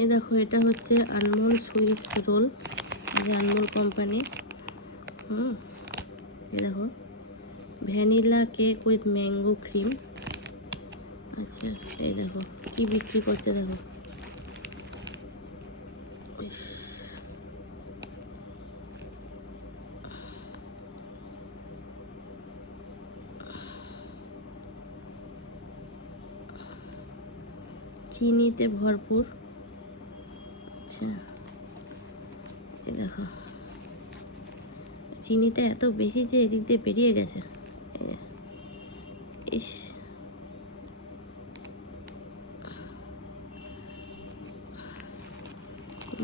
এই দেখো, এটা হচ্ছে Anmol Swiss roll, Anmol company. এই দেখো, vanilla cake with mango cream. আচ্ছা, এই দেখো কি বিক্রি করছে, দেখো। চিনিতে ভরপুর। আচ্ছা, এই দেখো, চিনিটা এত বেশি যে এদিক দিয়ে বেরিয়ে গেছে। ইস,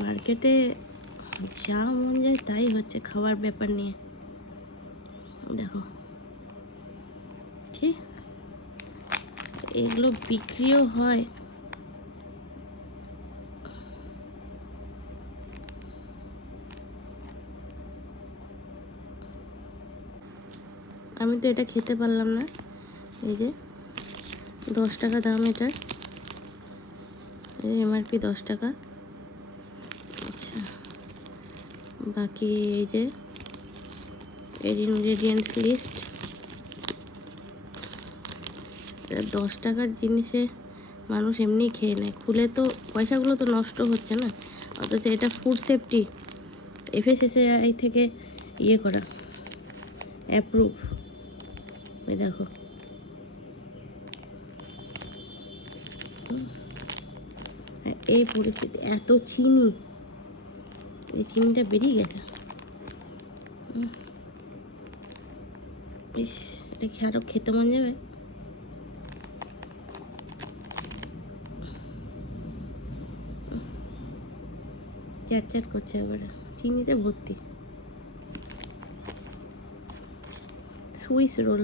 মার্কেটে যা মন যায় তাই হচ্ছে খাবার ব্যাপার নিয়ে। দেখো, ঠিক এগুলো বিক্রিও হয়। আমি তো এটা খেতে পারলাম না। এই যে 10 টাকা দাম এটার, এমআরপি 10 টাকা। আচ্ছা, বাকি এই যে এর ইনগ্রেডিয়েন্টস লিস্ট। 10 টাকার জিনিসে মানুষ এমনি খেয়ে নেয়, খুলে তো পয়সাগুলো তো নষ্ট হচ্ছে না। অথচ এটা ফুড সেফটি FSSAI থেকে ইয়ে করা, অ্যাপ্রুভ। ওই দেখো, এই পরিস্থিতি, এত চিনি, এই চিনিটা বেরিয়ে গেছে। ইস, এটা কি আরও খেতে মন যাবে। চ্যাট চ্যাট করছে আবার, চিনিতে ভর্তি। Swiss roll.